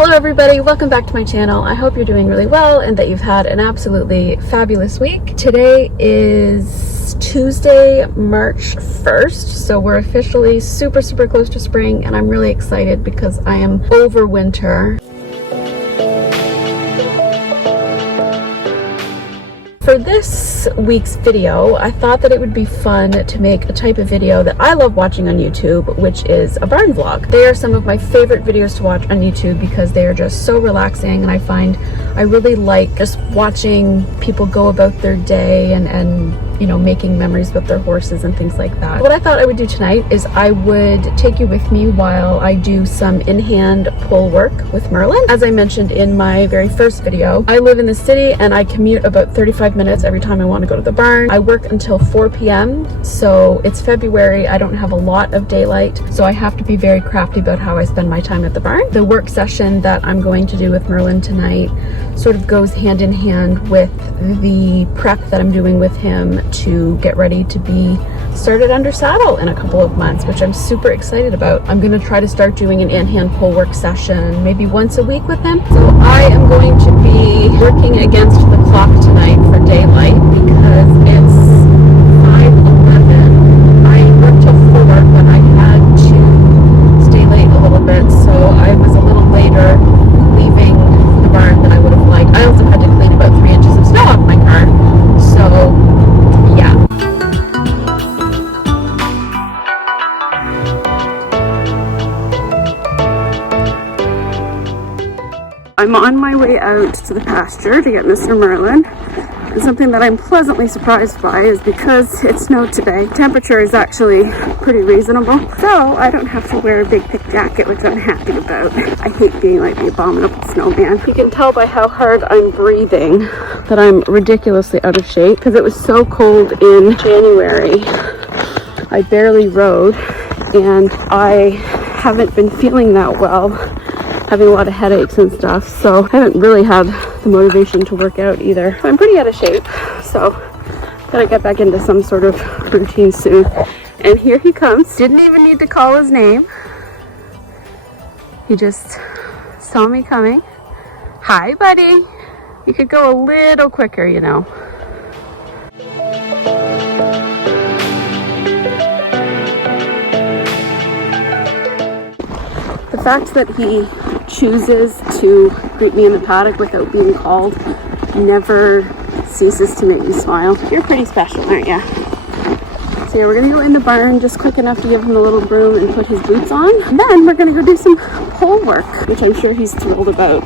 Hello everybody, welcome back to my channel. I hope you're doing really well and that you've had an absolutely fabulous week. Today is Tuesday, March 1st, so we're officially super close to spring and I'm really excited because I am over winter. For this week's video, I thought that it would be fun to make a type of video that I love watching on YouTube, which is a barn vlog. They are some of my favorite videos to watch on YouTube because they are just so relaxing, and I find I really like just watching people go about their day and you know, making memories with their horses and things like that. What I thought I would do tonight is I would take you with me while I do some in-hand pull work with Merlin. As I mentioned in my very first video, I live in the city and I commute about 35 minutes every time I want to go to the barn. I work until 4 p.m. so it's February. I don't have a lot of daylight, so I have to be very crafty about how I spend my time at the barn. The work session that I'm going to do with Merlin tonight sort of goes hand in hand with the prep that I'm doing with him to get ready to be started under saddle in a couple of months, which I'm super excited about. I'm going to try to start doing an in-hand pull work session maybe once a week with him. So I am going to be working against the clock tonight for daylight because it's 5:11. I worked till 4, but I had to stay late a little bit, so I was a little later leaving the barn than I would have liked. I also had to clean about 3 inches of snow off my car, so yeah. I'm on my way out to the pasture to get Mr. Merlin. And something that I'm pleasantly surprised by is because it snowed today, temperature is actually pretty reasonable. So I don't have to wear a big thick jacket, which I'm happy about. I hate being like the abominable snowman. You can tell by how hard I'm breathing that I'm ridiculously out of shape because it was so cold in January. I barely rode and I haven't been feeling that well, having a lot of headaches and stuff, so I haven't really had the motivation to work out either. I'm pretty out of shape, so gotta get back into some sort of routine soon. And here he comes. Didn't even need to call his name. He just saw me coming. Hi, buddy. You could go a little quicker, you know. The fact that he chooses to greet me in the paddock without being called never ceases to make me smile. You're pretty special, aren't you? So yeah, we're gonna go in the barn just quick enough to give him a little broom and put his boots on. And then we're gonna go do some pole work, which I'm sure he's thrilled about.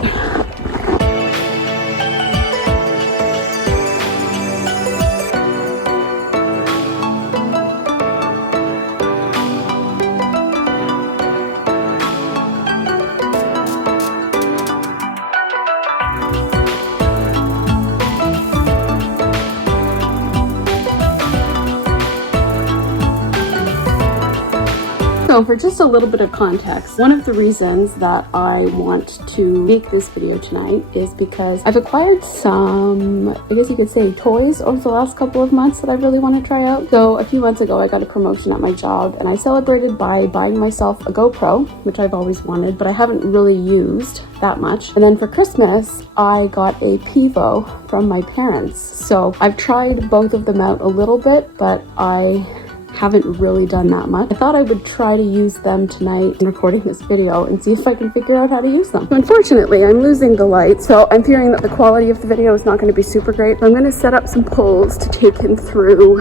So for just a little bit of context, one of the reasons that I want to make this video tonight is because I've acquired some, I guess you could say, toys over the last couple of months that I really want to try out. So a few months ago, I got a promotion at my job and I celebrated by buying myself a GoPro, which I've always wanted, but I haven't really used that much. And then for Christmas, I got a Pivo from my parents. So I've tried both of them out a little bit, but I haven't really done that much. I thought I would try to use them tonight in recording this video and see if I can figure out how to use them. Unfortunately, I'm losing the light, so I'm fearing that the quality of the video is not going to be super great. I'm going to set up some poles to take him through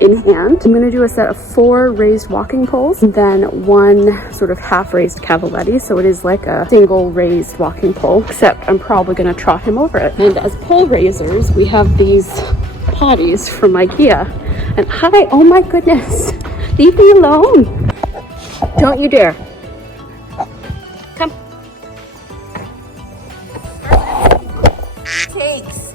in hand. I'm going to do a set of 4 raised walking poles and then 1 sort of half raised cavaletti, so it is like a single raised walking pole, except I'm probably going to trot him over it. And as pole raisers, we have these potties from IKEA. And hi, oh my goodness, leave me alone. Don't you dare. Come. Takes.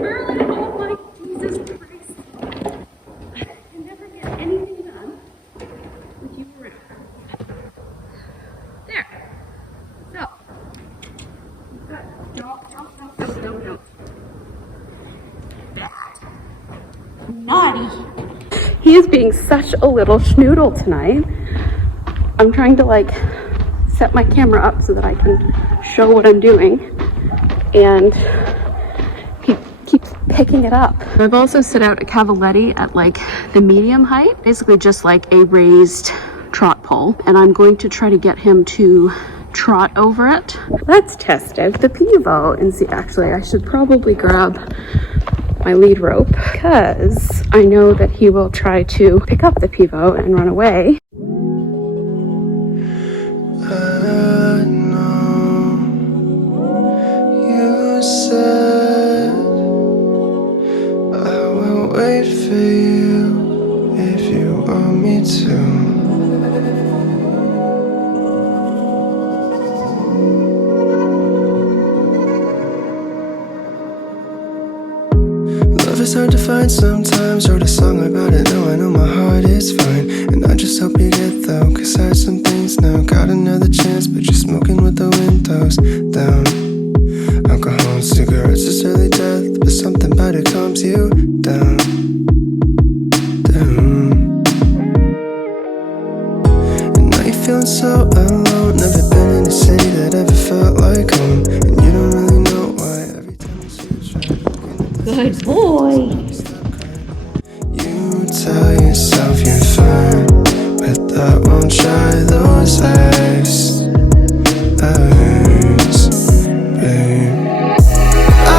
Merlin, oh my Jesus Christ. I can never get anything done. being such a little schnoodle tonight. I'm trying to like set my camera up so that I can show what I'm doing, and he keeps picking it up. I've also set out a cavaletti at like the medium height, basically just like a raised trot pole, and I'm going to try to get him to trot over it. Let's test out the pivot and see. Actually, I should probably grab my lead rope because I know that he will try to pick up the pivot and run away. I know you said I will wait for you if you want me to. Love is hard to find sometimes. Wrote a song about it, now I know my heart is fine. And I just hope you get though, cause I have some things now. Got another chance, but you're smoking with the windows down. Alcohol and cigarettes is early death, but something about it calms you down. Down. And now you're feeling so alone. Never been in a city that ever felt like home. And you don't really know why. Every time you see you try Good boy. you tell yourself you're fine, but that won't dry those eyes, babe. I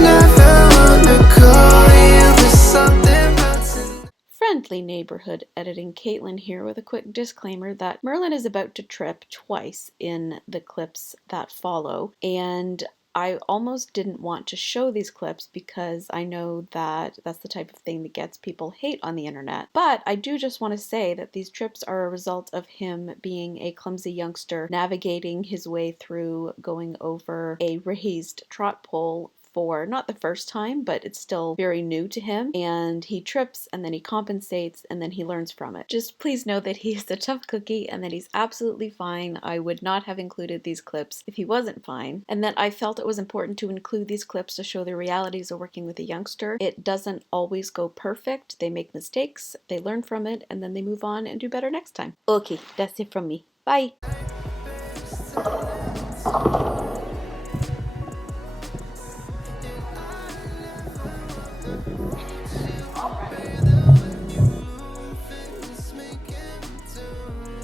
never wanna call you, but something about tonight. Friendly neighborhood editing, Caitlin here with a quick disclaimer that Merlin is about to trip twice in the clips that follow, and I almost didn't want to show these clips because I know that that's the type of thing that gets people hate on the internet. But I do just want to say that these trips are a result of him being a clumsy youngster navigating his way through going over a raised trot pole for not the first time, but it's still very new to him, and he trips and then he compensates and then he learns from it. Just please know that he is a tough cookie and that he's absolutely fine. I would not have included these clips if he wasn't fine, and that I felt it was important to include these clips to show the realities of working with a youngster. It doesn't always go perfect. They make mistakes, they learn from it, and then they move on and do better next time. Okay, that's it from me. Bye!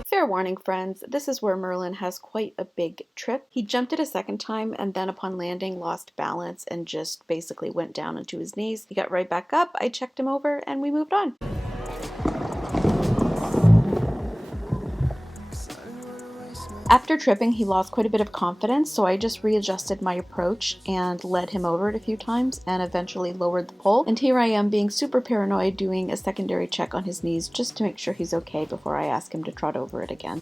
Fair warning, friends, this is where Merlin has quite a big trip. He jumped it a second time and then upon landing lost balance and just basically went down onto his knees. He got right back up, I checked him over, and we moved on. After tripping, he lost quite a bit of confidence, so I just readjusted my approach and led him over it a few times and eventually lowered the pole. And here I am being super paranoid, doing a secondary check on his knees just to make sure he's okay before I ask him to trot over it again.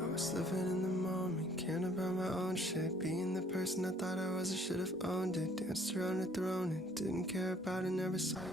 I was living in the moment, caring about my own shit. Being the person I thought I was, I should have owned it. Danced around the throne and didn't care about it, never saw you.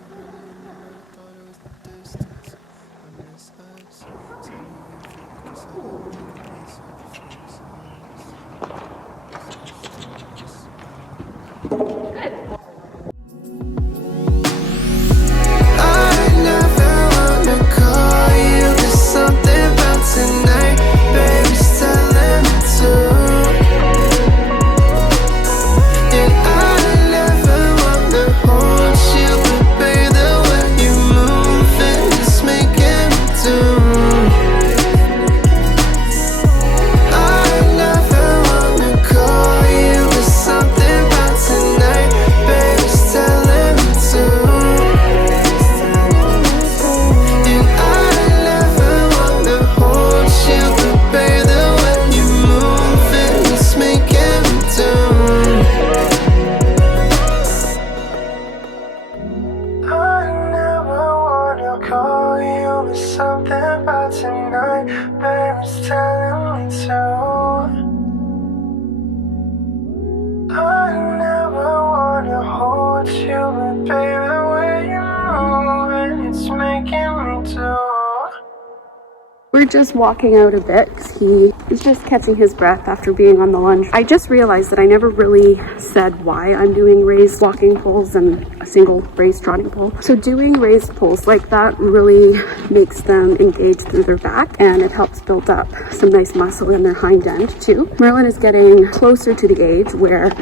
We're just walking out a bit because he is just catching his breath after being on the lunge. I just realized that I never really said why I'm doing raised walking poles and a single raised trotting pole. So doing raised poles like that really makes them engage through their back, and it helps build up some nice muscle in their hind end too. Merlin is getting closer to the age where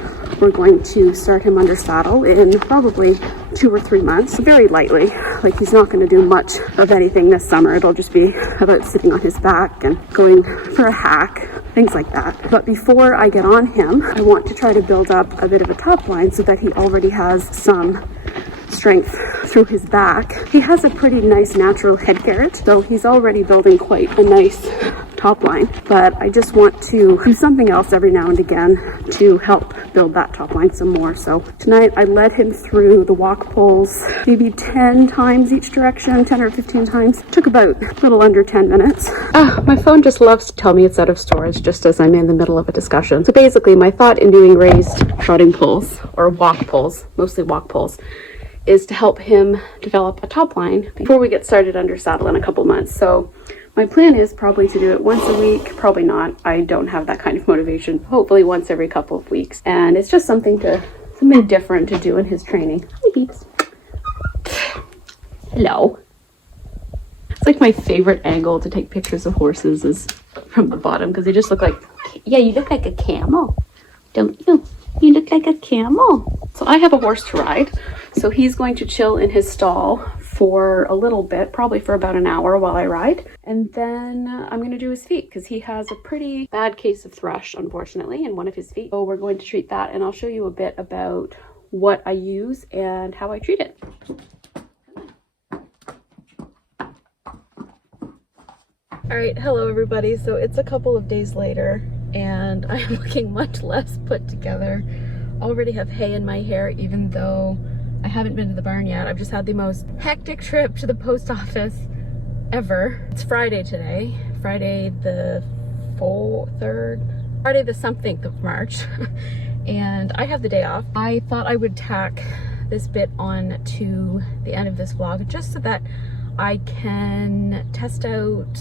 we're going to start him under saddle in probably 2 or 3 months, very lightly. Like, he's not going to do much of anything this summer. It'll just be about sitting on his back and going for a hack, things like that. But before I get on him, I want to try to build up a bit of a top line so that he already has some strength through his back. He has a pretty nice natural head carriage, so he's already building quite a nice top line, but I just want to do something else every now and again to help build that top line some more. So tonight I led him through the walk poles maybe 10 times each direction, 10 or 15 times. Took about a little under 10 minutes. My phone just loves to tell me it's out of storage just as I'm in the middle of a discussion. So basically my thought in doing raised trotting poles or walk poles, mostly walk poles, is to help him develop a top line before we get started under saddle in a couple months. So my plan is probably to do it once a week. Probably not. I don't have that kind of motivation. Hopefully once every couple of weeks. And it's just something different to do in his training. Hi, peeps. Hello. It's like my favorite angle to take pictures of horses is from the bottom, because they just look like, yeah, you look like a camel, don't you? You look like a camel. So I have a horse to ride. So he's going to chill in his stall for a little bit, probably for about an hour while I ride. And then I'm going to do his feet because he has a pretty bad case of thrush, unfortunately, in one of his feet. So we're going to treat that, and I'll show you a bit about what I use and how I treat it. All right, hello everybody. So it's a couple of days later and I'm looking much less put together. Already have hay in my hair, even though I haven't been to the barn yet. I've just had the most hectic trip to the post office ever. It's Friday today, Friday the 3rd, Friday the something of March, and I have the day off. I thought I would tack this bit on to the end of this vlog just so that I can test out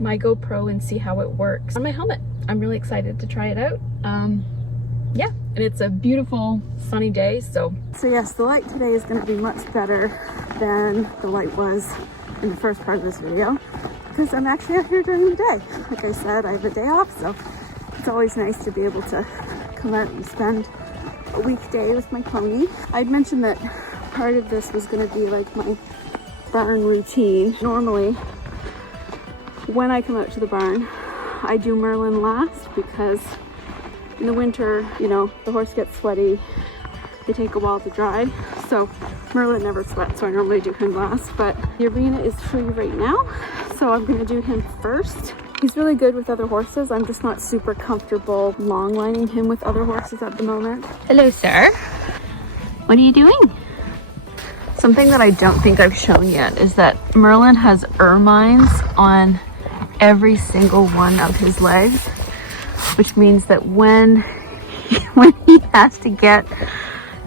my GoPro and see how it works on my helmet. I'm really excited to try it out. Yeah, and it's a beautiful sunny day, so yes, the light today is going to be much better than the light was in the first part of this video because I'm actually out here during the day. Like I said, I have a day off, so it's always nice to be able to come out and spend a weekday with my pony. I'd mentioned that part of this was going to be like my barn routine. Normally when I come out to the barn I do Merlin last because in the winter, you know, the horse gets sweaty, they take a while to dry, so Merlin never sweats, so I normally do him last. But the arena is free right now, so I'm going to do him first. He's really good with other horses. I'm just not super comfortable long lining him with other horses at the moment. Hello, sir. What are you doing? Something that I don't think I've shown yet is that Merlin has ermines on every single one of his legs, which means that when he has to get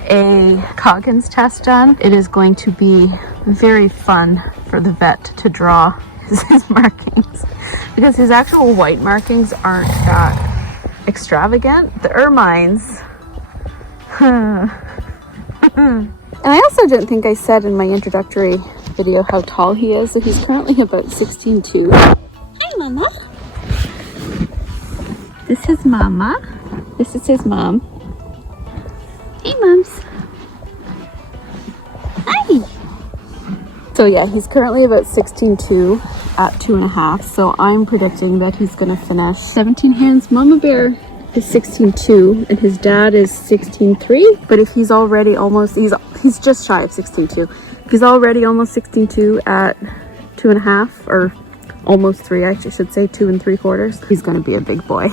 a Coggins test done, it is going to be very fun for the vet to draw his markings, because his actual white markings aren't that extravagant. The ermines. And I also didn't think I said in my introductory video how tall he is. So he's currently about 16'2". Hi, Mama. This is Mama. This is his mom. Hey, Mums. Hi. So yeah, he's currently about 16'2" at 2.5. So I'm predicting that he's gonna finish 17 hands. Mama Bear is 16'2" and his dad is 16'3". But if he's already almost, he's just shy of 16'2". If he's already almost 16'2" at 2.5, or almost 3, I should say 2 3/4, he's gonna be a big boy.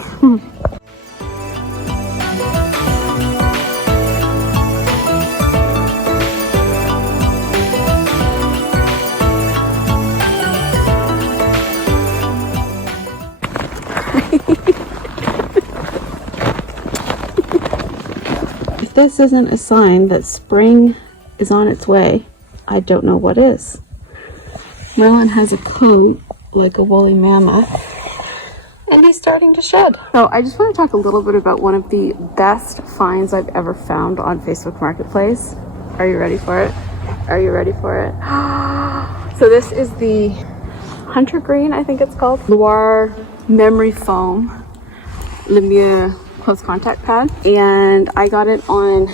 If this isn't a sign that spring is on its way, I don't know what is. Merlin has a coat like a woolly mammoth. And he's starting to shed. So I just want to talk a little bit about one of the best finds I've ever found on Facebook Marketplace. Are you ready for it? Are you ready for it? So this is the Hunter Green, I think it's called. Loire Memory Foam Lemieux Close Contact Pad. And I got it on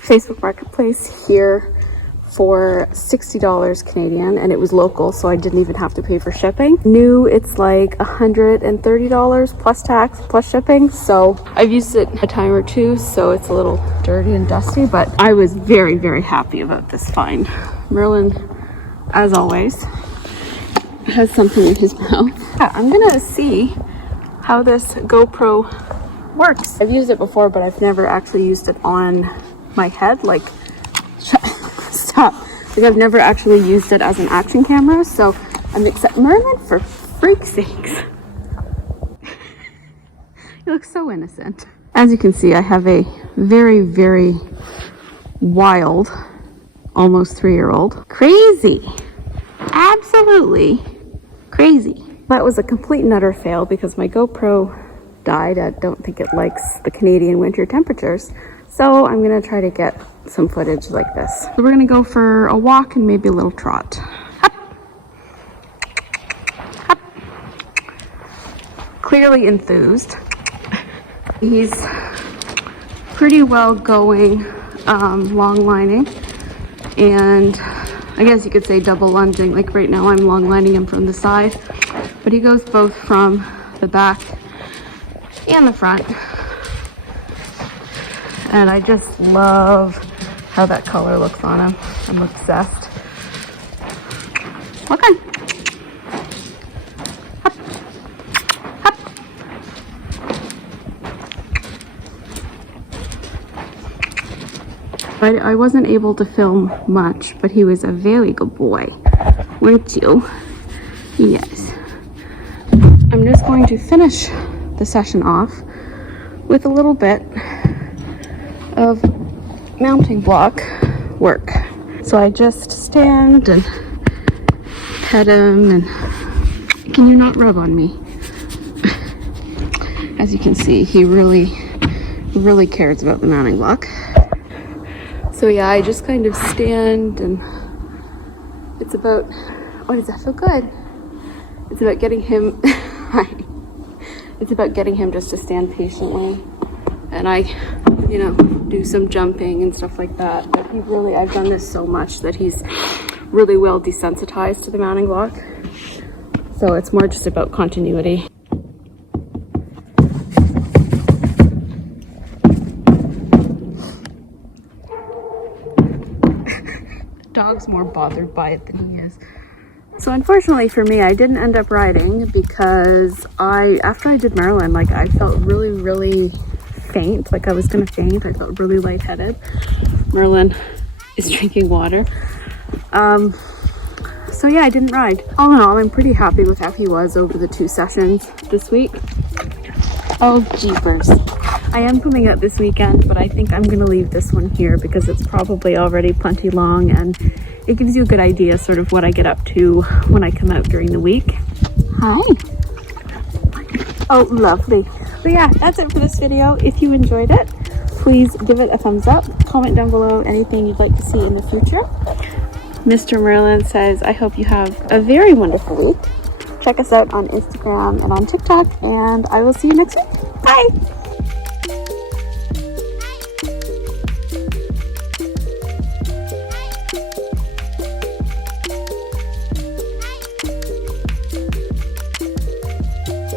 Facebook Marketplace here for $60 Canadian, and it was local, so I didn't even have to pay for shipping. New, it's like $130 plus tax plus shipping, so I've used it a time or two, so it's a little dirty and dusty, but I was very, very happy about this find. Merlin, as always, has something in his mouth. Yeah, I'm gonna see how this GoPro works. I've used it before, but I've never actually used it on my head, like stop. Like I've never actually used it as an action camera, so I'm excited. Merlin, for freak's sakes. He looks so innocent. As you can see, I have a very, very wild, almost 3-year-old. Crazy. Absolutely crazy. That was a complete and utter fail because my GoPro died. I don't think it likes the Canadian winter temperatures. So I'm gonna try to get some footage like this. So we're gonna go for a walk and maybe a little trot. Hup. Hup. Clearly enthused. He's pretty well going long lining, and I guess you could say double lunging. Like right now I'm long lining him from the side, but he goes both from the back and the front. And I just love how that color looks on him. I'm obsessed. Walk on. Hup. Hup. I wasn't able to film much, but he was a very good boy, weren't you? Yes. I'm just going to finish the session off with a little bit of mounting block work. So I just stand and pet him, and can you not rub on me? As you can see, he really cares about the mounting block. So yeah, I just kind of stand, and it's about, oh, does that feel good? It's about getting him, it's about getting him just to stand patiently. And I, you know, do some jumping and stuff like that. But he really, I've done this so much that he's really well desensitized to the mounting block. So it's more just about continuity. Dog's more bothered by it than he is. So unfortunately for me, I didn't end up riding because after I did Merlin, like I felt really faint, like I was gonna faint. I felt really lightheaded. Merlin is drinking water. So yeah, I didn't ride. All in all, I'm pretty happy with how he was over the 2 sessions this week. Oh jeepers. I am coming out this weekend, but I think I'm gonna leave this one here because it's probably already plenty long, and it gives you a good idea sort of what I get up to when I come out during the week. Hi. Oh, lovely. But yeah, that's it for this video. If you enjoyed it, please give it a thumbs up. Comment down below anything you'd like to see in the future. Mr. Merlin says, I hope you have a very wonderful week. Check us out on Instagram and on TikTok, and I will see you next week. Bye!